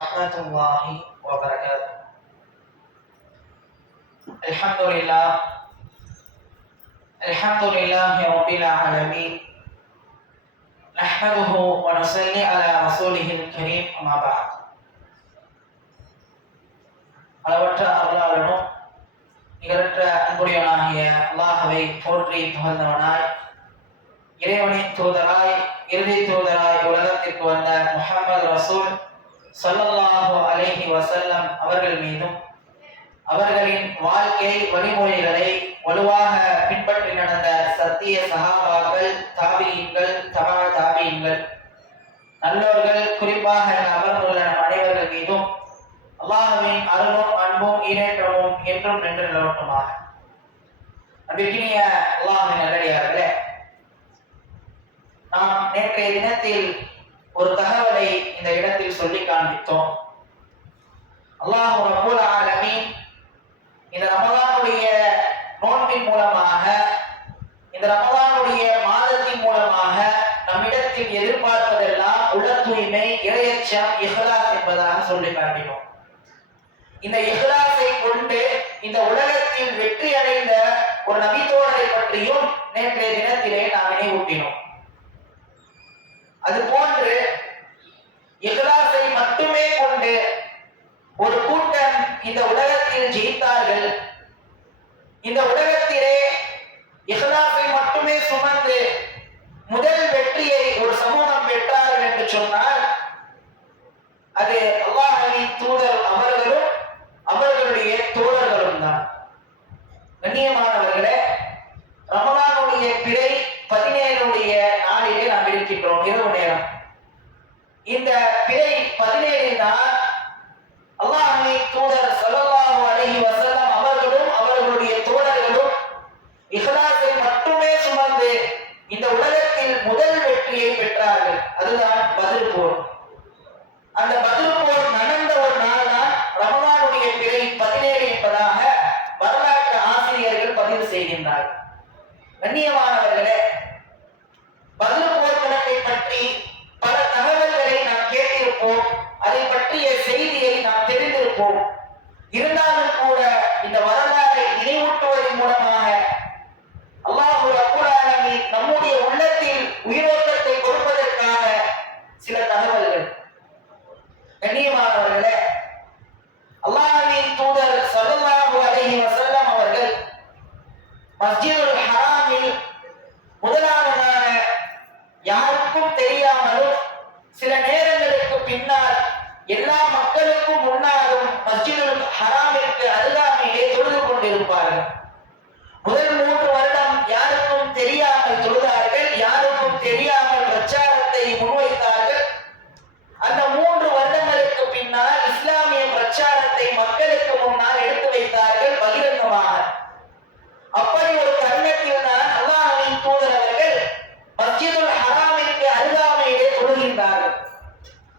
ورحمة الله وبركاته الحمد لله الحمد لله رب العالمين نحمده ونصلي على رسوله الكريم أما بعد அளவற்ற அருளாளனும் போற்றி புகழ்ந்தவனாய் இறைவனின் தூதராய் இறுதி தூதராய் உலகத்திற்கு வந்த முஹம்மது ரசூல் ஸல்லல்லாஹு அலேஹி வசல்லம் அவர்கள் மீதும். அவர்களின் வாழ்க்கை வழிமுறைகளை வலுவாக பின்பற்றி நடந்த சத்திய சகாபாக்கள் தாபியங்கள் தபா தாபியங்கள் நல்லோர்கள் குறிப்பாக இந்த அமர்ந்துள்ள நம் அனைவர்கள் மீதும் அல்லாஹுவின் அருளும் அன்பும் ஈரேற்றமும் என்றும் நின்று நிலவட்டுமாக. அன்பிற்கினிய அல்லாஹ்வின் நல்லடியார்களே நாம் நேற்றைய தினத்தில் ஒரு தகவலை இந்த இடத்தில் சொல்லி காண்பித்தோம். அல்லாஹ் ரப்பல் ஆலமீன் இந்த ரமதானுடைய நோன்பின் மூலமாக இந்த ரமதானுடைய மாதத்தின் மூலமாக நம்மிடத்தில் எதிர்பார்ப்பதெல்லாம் உள்ள தூய்மை இளையச்சம் இஹ்லாஸ் என்பதாக சொல்லி காட்டினோம் இந்த இஹ்லாஸை கொண்டு இந்த உலகத்தில் வெற்றி அடை ஒரு நபித்தோழரை பற்றியும் நேற்றைய தினத்திலே நாம் நினைவூட்டினோம். அது போன்று இகலாசை மட்டுமே கொண்டு ஒரு கூட்டம் இந்த உலகத்தில் ஜெயித்தார்கள். இந்த உலகத்திலே இகலாசை மட்டுமே சுமந்து முதல் வெற்றியை ஒரு சமூகம் பெற்றார்கள் என்று சொன்னால் அது அல்லாஹ்வின் தூதர் அவர்களும் அவர்களுடைய தோழர்களும் தான் கண்ணியமானவர்கள் ரமலானுடைய பிறை பதினேழுடைய நாளிலே நாம் இருக்கின்றோம் இரவு நேரம் இந்த பிறை பதினேழில் தான் அல்லாஹ்வின் தூதர் ஸல்லல்லாஹு அலைஹி வஸல்லம் அவர்களும் அவர்களுடைய தோழர்களும் இஹ்லாஸை மட்டுமே சுமந்து இந்த உலகத்தில் முதல் வெற்றியை பெற்றார்கள் அதுதான் பதில் போர் அந்த பதில் போர் நடந்த ஒரு நாள் தான் ரமலானுடைய பிறை பதினேழு என்பதாக வரலாற்று ஆசிரியர்கள் பதிவு செய்கின்றார்கள் கண்ணியமானவர்களே பதில் போர் கணக்கை பற்றி பல தகவல்களை நாம் கேட்டிருப்போம் அதை பற்றிய செய்தியை நாம் தெரிந்திருப்போம் இருந்தாலும் கூட இந்த வரலாறை நினைவூட்டுவதன் மூலமாக அல்லாஹு ரப்புல் ஆலமீன் நம்முடைய உள்ளத்தில் உயிரோட்டத்தை கொடுப்பதற்காக சில தகவல்கள் கண்ணியமானவர்களே அல்லாஹ்வின் தூதர் ஸல்லல்லாஹு அலைஹி வஸல்லம் அவர்கள் மஸ்ஜிதுல் ஹராமில் முதலாவதாக யாருக்கும் தெரியாமலும் சில நேரங்களுக்கு பின்னால் எல்லா மக்களுக்கும் முன்னாலும் மஸ்ஜிதுல் ஹராமிற்கு அருகாமையிலே தொழுது கொண்டிருப்பார்கள். முதல் மூன்று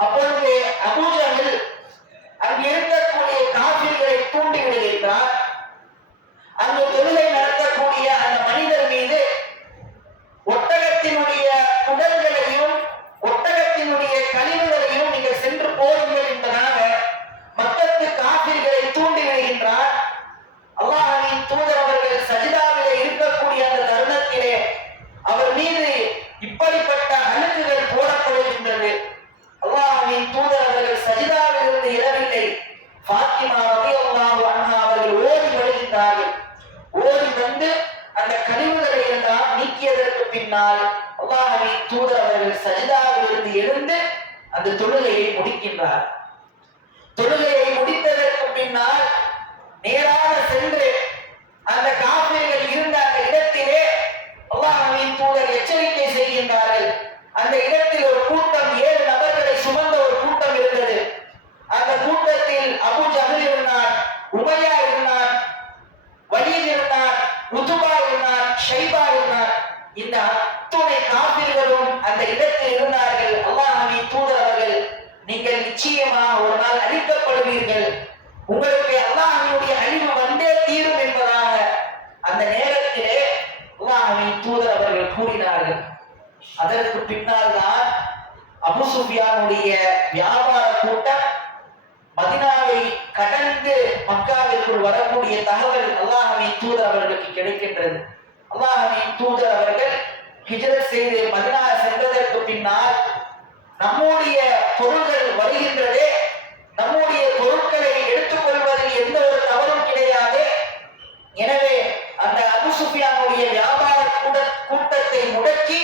அப்பொழுது அபூஜஹல் அங்கு இருக்கக்கூடிய காபிர்களை தூண்டி விடுகின்றார் அங்கு தொழிலை நடத்தக்கூடிய அந்த மனிதர் மீது ஃபாத்திமா ரலியல்லாஹு அன்ஹா அவர்கள் ஓடி வருகின்றார்கள். ஓடி வந்து அந்த கழிவுகளை எல்லாம் நீக்கியதற்கு பின்னால் அல்லாஹ்வின் தூதர் அவர்கள் சஜிதாவில் இருந்து எழுந்து அந்த தொழுகையை முடிக்கின்றார். தொழுகையை முடித்ததற்கு பின்னால் நேராக சென்று அந்த வரக்கூடிய தகவல் அல்லாஹ்வின் தூதர் அவர்களுக்கு கிடைக்கின்றது. அல்லாஹ்வின் தூதர் அவர்கள் ஹிஜரத் செய்து மதினா சென்றதற்கு பின்னால் நம்முடைய பொருள்கள் வருகின்றதே நம்முடைய பொருட்களை எடுத்துக்கொள்வதில் எந்த ஒரு தவறும் கிடையாது. எனவே அந்த அபுசுபியானுடைய வியாபார கூட கூட்டத்தை முடக்கி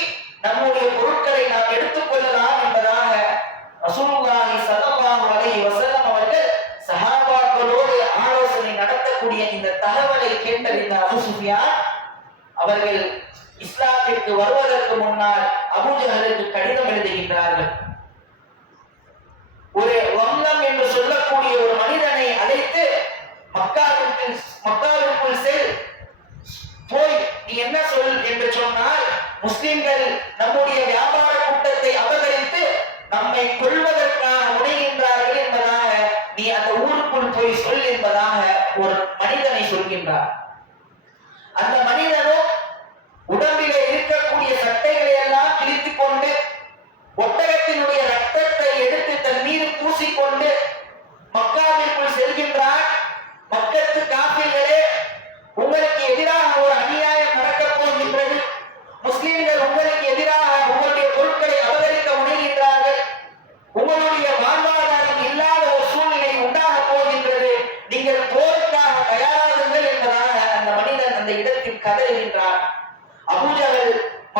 நம்முடைய பொருட்களை நாம் எடுத்துக்கொள்ளலாம் என்பதாக ரசூலுல்லாஹி ஸல்லல்லாஹு அலைஹி வஸல்லம் அவர்கள் சஹாபாக்களோடு ஆலோசனை நடத்தக்கூடிய இந்த தகவலை கேட்டறிந்த அபு சுஃபியான். அவர்கள் இஸ்லாத்திற்கு வருவதற்கு முன்னால் அபூஜஹலுக்கு கடிதம் எழுதுகின்றார்கள். ஒரு வங்கம் என்று சொல்லக்கூடிய ஒரு மனிதனை அழைத்து மக்காவிற்குள் மக்காவிற்குள் செல். போய் நீ என்ன சொல் என்று சொன்னால் முஸ்லிம்கள் நம்முடைய வியாபார கூட்டத்தை அபகரித்து நம்மை கொள்வதற்காக முனைகின்றார்கள் என்பதை நீ அந்த ஊருக்குள் போய் சொல் என்பதாக ஒரு மனிதனை சொல்கின்றார். அந்த மனிதனும்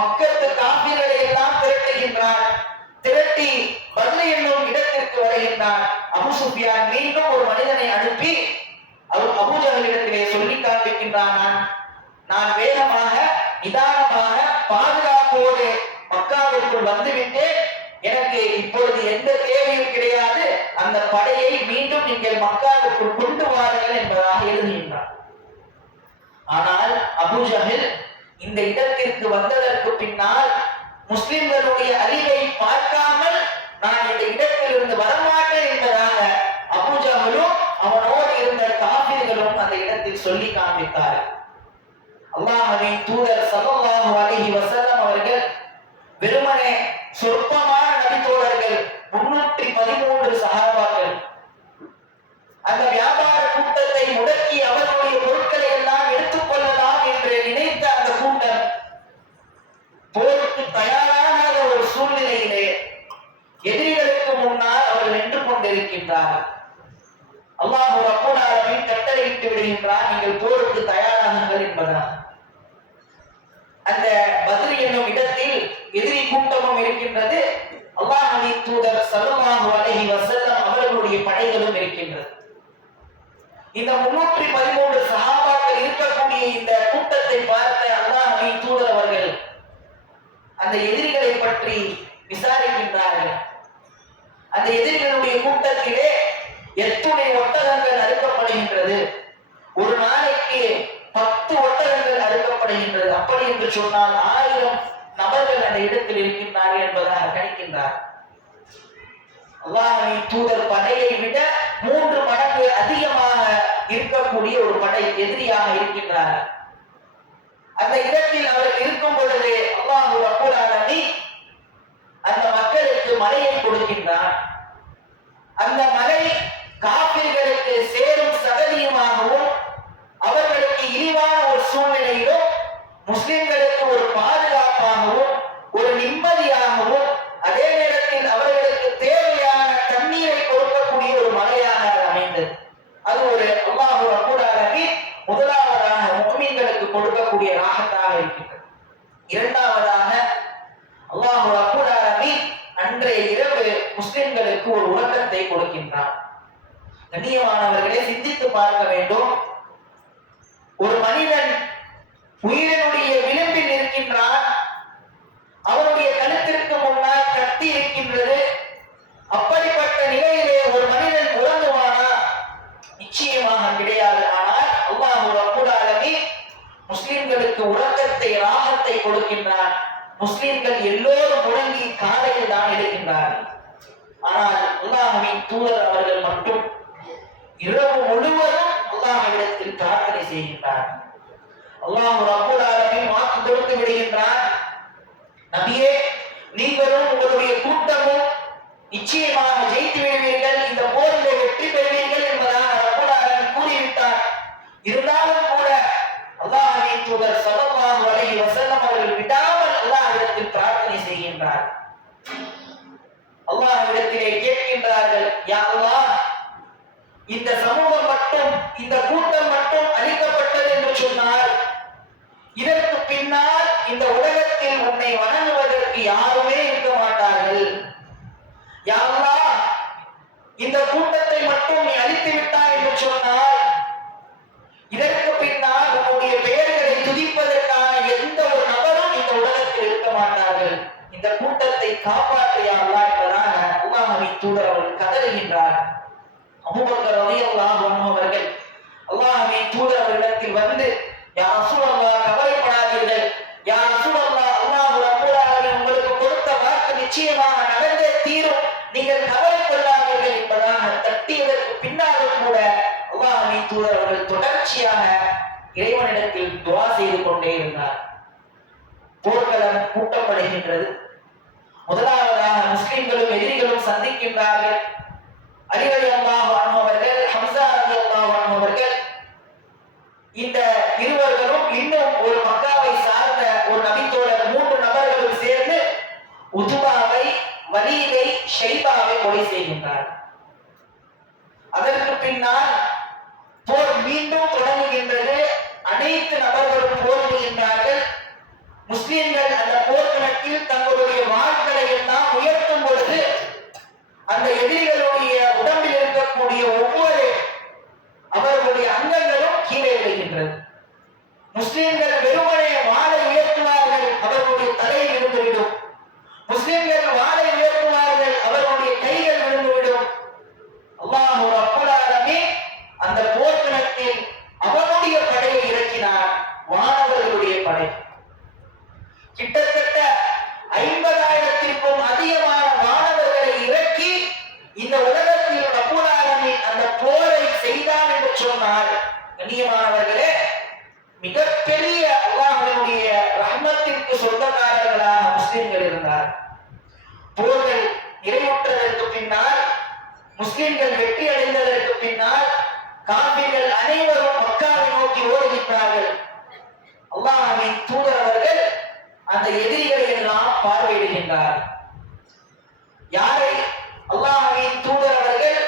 மக்களுக்கு காப்பிகளை எல்லாம் திரட்டுகின்றார். திரட்டி பதில் என்னும் இடத்திற்கு வருகின்றார். அபு சுஃபியான் மீண்டும் ஒரு மனிதனை அனுப்பி அவர் அபூஜகலிடத்திலே சொல்லி காண்பிக்கின்றான். நான் நான் வேகமாக நிதானமாக பாதுகாப்போடு மக்காவிற்குள் வந்துவிட்டேன். எனக்கு இப்பொழுது எந்த தேவையும் கிடையாது. அந்த படையை மீண்டும் நீங்கள் மக்காவிற்குள் கொண்டு வாருங்கள் என்பதாக எழுதுகின்றார் ஆனால் அபூஜஹில் இந்த இடத்திற்கு வந்ததற்கு பின்னால் முஸ்லிம்களுடைய அறிவை பார்க்காம நின்று அல்லாஹ் ரப்பல் கட்டளையிட்டு விடுகின்றார் நீங்கள் போருக்கு தயாராகுங்கள் என்பதால். அந்த பதில் என்னும் இடத்தில் எதிரி கூட்டமும் இருக்கின்றது அல்லாஹ்வின் தூதர் ஸல்லல்லாஹு அலைஹி வஸல்லம் அவர்களுடைய படைகளும் இருக்கின்றது. இந்த முன்னூற்றி பதிமூன்று சகாபாக்கள் இருக்கக்கூடிய இந்த கூட்டத்தை பார்த்த அல்லாஹ்வின் தூதர் அவர்கள் அந்த எதிரிகளை பற்றி விசாரிக்கின்றார்கள். அந்த எதிரிகளுடைய கூட்டம் அறுக்கப்படுகின்றது ஒரு நாளைக்கு பத்து ஒட்டகங்கள் அறுக்கப்படுகின்றது. அப்படி என்று சொன்னால் ஆயிரம் நபர்கள் அந்த இடத்தில் இருக்கின்றார்கள் என்பதாக கணிக்கின்றார். அல்லாஹ்வின் தூதர் படையை விட மூன்று மடங்கு அதிகமாக இருக்கக்கூடிய ஒரு படை எதிரியாக இருக்கின்றார். அந்த இடத்தில் அவர்கள் இருக்கும் பொழுது அல்லாஹு ரப்பல் அந்த மக்களுக்கு மலையை கொடுக்கின்றார் அந்த மலை காப்பீர்கள் சேரும் சகதியுமாகவும் அவர்களுக்கு இழிவான ஒரு சூழ்நிலையிலும் முஸ்லிம்களுக்கு ஒரு பாதுகாப்பாகவும் ஒரு நிம்மதியாகவும் அதே நேரத்தில் அவர்களுக்கு தேவையான தண்ணீரை கொடுக்கக்கூடிய ஒரு மலையாக அது அமைந்தது அது ஒரு அல்லாஹு ரப்பல் ஆலமீன் முதலாவதாக முஃமின்களுக்கு கொடுக்கக்கூடிய ராகத்தாக இருக்கின்றது இரண்டாவதாக அல்லாஹு ரப்பல் ஆலமீன் அன்றைய இரவு முஸ்லிம்களுக்கு ஒரு உறக்கத்தை கொடுக்கின்றார் கண்ணியமானவர்களே சிந்தித்து பார்க்க வேண்டும் ஒரு மனிதன் உயிரினுடைய விளிம்பில் இருக்கின்றான். அவருடைய கழுத்திற்கு முன்னால் கத்தி இருக்கின்றது. அப்படிப்பட்ட நிலையிலே ஒரு மனிதன் உறங்குவானா நிச்சயமாக கிடையாது. ஆனால் அல்லாஹ் ரப்புல் முஸ்லிம்களுக்கு உறக்கத்தை ராகத்தை கொடுக்கின்றான். முஸ்லிம்கள் எல்லோரும் முழங்கி காலையில் தான் எடுக்கின்றார்கள் ஆனால் அல்லாஹ்வின் தூதர் அவர்கள் மட்டும் இரவு முழுவதும் அல்லாஹ்விடத்தில் பிரார்த்தனை செய்கின்றார். அல்லாஹ் ரப்புல் ஆலமீன் வாக்கு கொடுத்து விடுகின்றார். நபியே நீங்களும் உங்களுடைய கூட்டமும் நிச்சயமாக ஜெயித்து விடுவீர்கள். இந்த போரிலே வெற்றி பெறுவீர்கள் என்பதாக ரப்பல் ஆலமீன் கூறிவிட்டார். இருந்தாலும் கூட அல்லாஹ்வின் தூதர் ஸல்லல்லாஹு அலைஹி வஸல்லம் அவர்கள் விடாமல் அல்லாஹ்விடத்தில் பிரார்த்தனை செய்கின்றார் அல்லாஹ்விடத்திலே கேட்கின்றார்கள் யா அல்லாஹ் இந்த சமூகம் மட்டும் இந்த கூட்டம் மட்டும் அழிக்கப்பட்டது என்று சொன்னால் இதற்கு பின்னால் இந்த உலகத்தில் உன்னை வணங்குவதற்கு யாருமே இருக்க மாட்டார்கள். யா இந்த கூட்டத்தை மட்டும் நீ அழித்து விட்டாய் என்று சொன்னால் இதற்கு பின்னால் உன்னுடைய பெயர்களை துதிப்பதற்கான எந்த ஒரு நபரும் இந்த உலகத்தில் இருக்க மாட்டார்கள். இந்த கூட்டத்தை காப்பாற்றியா அல்லாஹ் என்பதாக அல்லாஹ்வின் தூதர் அவர்கள் கதறுகின்றார். அபூபக்கர் ரலியல்லாஹு அன்ஹு அவர்கள் அல்லாஹ்வின் தூதர் அவர்களிடத்தில் வந்து யா ரசூலல்லாஹ் கவலைப்படாதீர்கள். யா ரசூலல்லாஹ் அல்லாஹ் ரப்பல் ஆலமீன் உங்களுக்கு கொடுத்த வாக்கு நிச்சயமாக நடந்தே தீரும். நீங்கள் கவலைப்படாதீர்கள் கொள்ளாதீர்கள் என்பதாக தட்டியதற்கு பின்னாலும் கூட அல்லாஹ்வின் தூதர் அவர்கள் தொடர்ச்சியாக இறைவனிடத்தில் துவா செய்து கொண்டே இருந்தார். போர்க்களம் கூட்டப்படுகின்றது முதலாவதாக முஸ்லிம்களும் எதிரிகளும் சந்திக்கின்றார்கள். அலி அலி அல்லாஹ் அவர்கள் ஹம்சா அலி அல்லாஹ் அவர்கள் இந்த இருவர்களும் இன்னும் ஒரு மக்காவை சார்ந்த ஒரு நபித்தோழர் மூன்று நபர்களும் சேர்ந்து உதுபாவை வலீதை ஷைபாவை கொலை செய்கின்றார் அதற்கு பின்னால் போர் மீண்டும் தொடங்குகின்றது. அனைத்து நபர்களும் போரிடுகின்றார்கள் முஸ்லிம்கள் அந்த போர்க்களத்தில் தங்களுடைய வாட்களை எல்லாம் உயர்த்தும் பொழுது அந்த எதிரிகளுடைய உடம்பில் இருக்கக்கூடிய ஒவ்வொரு அவர்களுடைய அங்கங்களும் கீழே விடுகின்றது முஸ்லிம்கள் வெறுமனே வாழை உயர்த்தினார்கள் அவர்களுடைய தலையில் இருந்துவிடும் முஸ்லிம்கள் வாழை உயர்த்த முஸ்லிம்கள் வெற்றி அடைந்ததற்கு பின்னால் காபிர்கள் அனைவரும் மக்காவை நோக்கி ஓடுகின்றார்கள். அல்லாஹின் தூதர் அவர்கள் அந்த எதிரிகளை எல்லாம் பார்வையிடுகின்றார். யாரை? அல்லாஹின் தூதர் அவர்கள்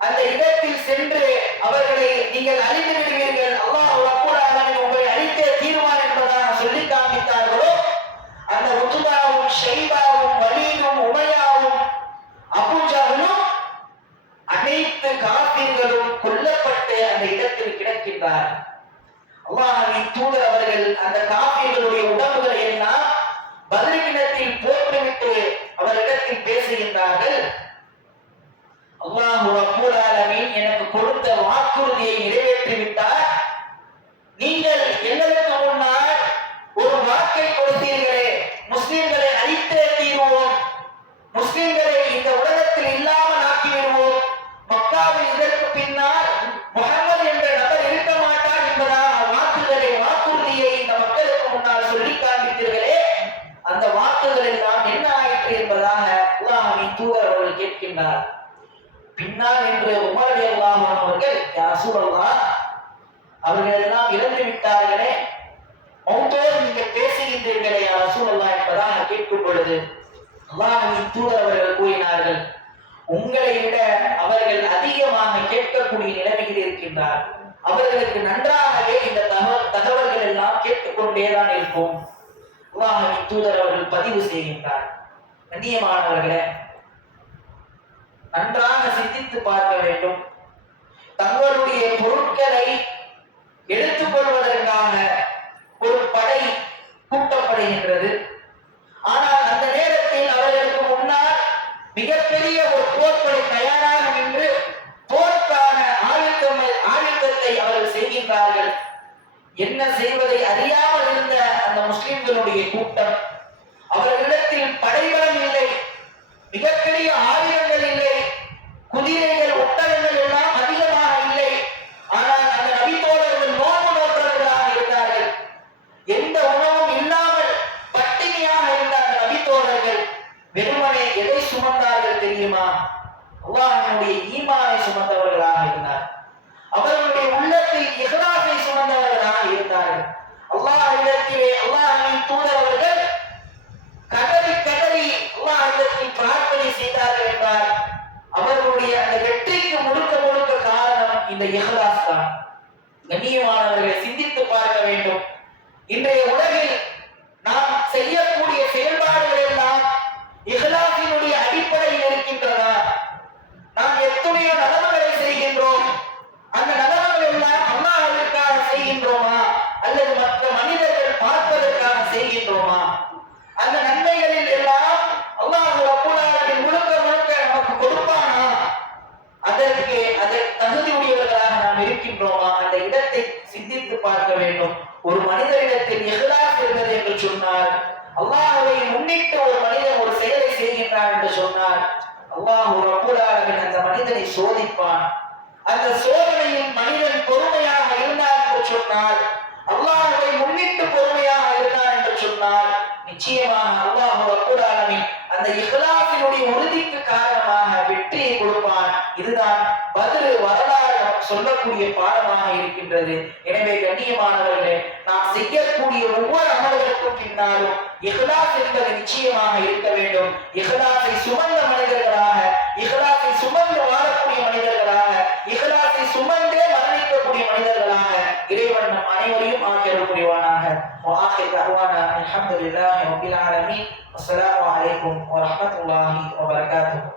அந்த இடத்தில் சென்று அவர்களை நீங்கள் அழித்து விடுவீர்கள் அல்லாஹ் உங்களை அழிக்க தீர்மானம் என்பதாக சொல்லி காமித்தார்களோ அந்த உத்துபாவும் ஷைபாவும் காப்பீர்களும் கொல்லப்பட்டு அந்த இடத்தில் கிடக்கின்றார். அல்லாஹ்வின் தூதர் அவர்கள் அந்த காப்பீர்களுடைய உடம்புகளை எல்லாம் பதிலிடத்தில் போட்டுவிட்டு அவரிடத்தில் பேசுகின்றார்கள். அல்லாஹ் ரப்பல் ஆலமீன் எனக்கு கொடுத்த வாக்குறுதியை நிறைவேற்றி விட்டார் நீங்கள் எங்களுக்கு முன்னால் ஒரு வாக்கை கொடுத்தீர்களே முஸ்லிம்கள் பொழுது அல்லாஹின் தூதர் அவர்கள் கூறினார்கள் உங்களை விட அவர்கள் அதிகமாக கேட்கக்கூடிய நிலைமையில் இருக்கின்றார் அவர்களுக்கு நன்றாகவே இந்த தகவல் தகவல்கள் எல்லாம் கேட்டுக்கொண்டேதான் இருக்கும். அல்லாஹின் தூதர் அவர்கள் பதிவு செய்கின்றார். கண்ணியமானவர்களே நன்றாக சிந்தித்து பார்க்க வேண்டும். தங்களுடைய பொருட்களை எடுத்துக் கொள்வதற்காக ஒரு படை கூட்டப்படுகின்றது. மிகப்பெரிய ஒரு போர்ப்படை தயாராக நின்று போர்க்கான ஆயுத்தம் ஆயுத்தத்தை அவர்கள் செய்கின்றார்கள். என்ன செய்வதை அறியாமல் இருந்த அந்த முஸ்லிம்களுடைய கூட்டம் இஹ்லாஸ் தான் கண்ணியமானவர்களை சிந்தித்து பார்க்க வேண்டும். இன்றைய உலகில் இஹ்லாஸினுடைய உறுதிக்கு காரணமாக வெற்றியை கொடுப்பான். இதுதான் பதில் வரலாறு. சொல்லக்கூடிய பாடமாக இருக்கின்றது எனவே கண்ணியமானவர்களே நாம் செய்யக்கூடிய ஒவ்வொரு அமல்களுக்கும் பின்னாலும் இஹ்லாஸ் என்பது நிச்சயமாக இருக்க வேண்டும் இஹ்லாஸை சுமந்த மனிதர்களாக இஹ்லாஸை சுமந்து வாழக்கூடிய மனிதர்களாக இஹ்லாஸை சுமந்தே மரணிக்கக்கூடிய மனிதர்களாக இறைவன் நம் அனைவரையும் ஆக்கியல் புரிவானாக وآخر دعوانا الحمد لله رب العالمين والسلام عليكم ورحمة الله وبركاته